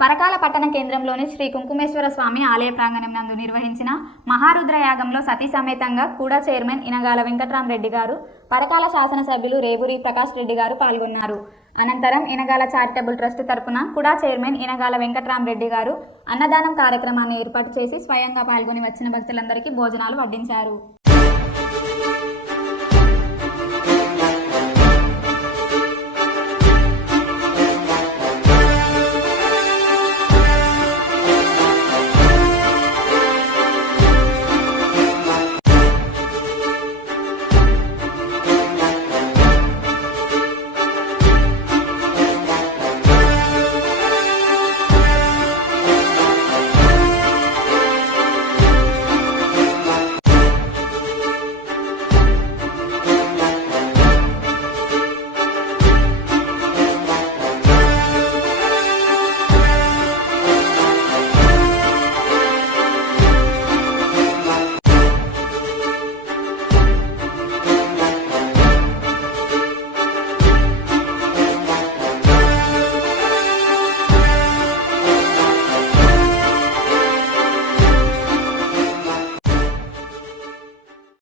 పరకాల పట్టణ కేంద్రంలోని శ్రీ కుంకుమేశ్వర స్వామి ఆలయ ప్రాంగణం నందు నిర్వహించిన మహారుద్ర యాగంలో సతీ సమేతంగా కూడా చైర్మన్ ఇనగాల వెంకట్రామరెడ్డి గారు, పరకాల శాసనసభ్యులు రేవూరి ప్రకాష్ రెడ్డి గారు పాల్గొన్నారు. అనంతరం ఇనగాల చారిటబుల్ ట్రస్ట్ తరపున కూడా చైర్మన్ ఇనగాల వెంకట్రామరెడ్డి గారు అన్నదానం కార్యక్రమాన్ని ఏర్పాటు చేసి స్వయంగా పాల్గొని వచ్చిన భక్తులందరికీ భోజనాలు వడ్డించారు.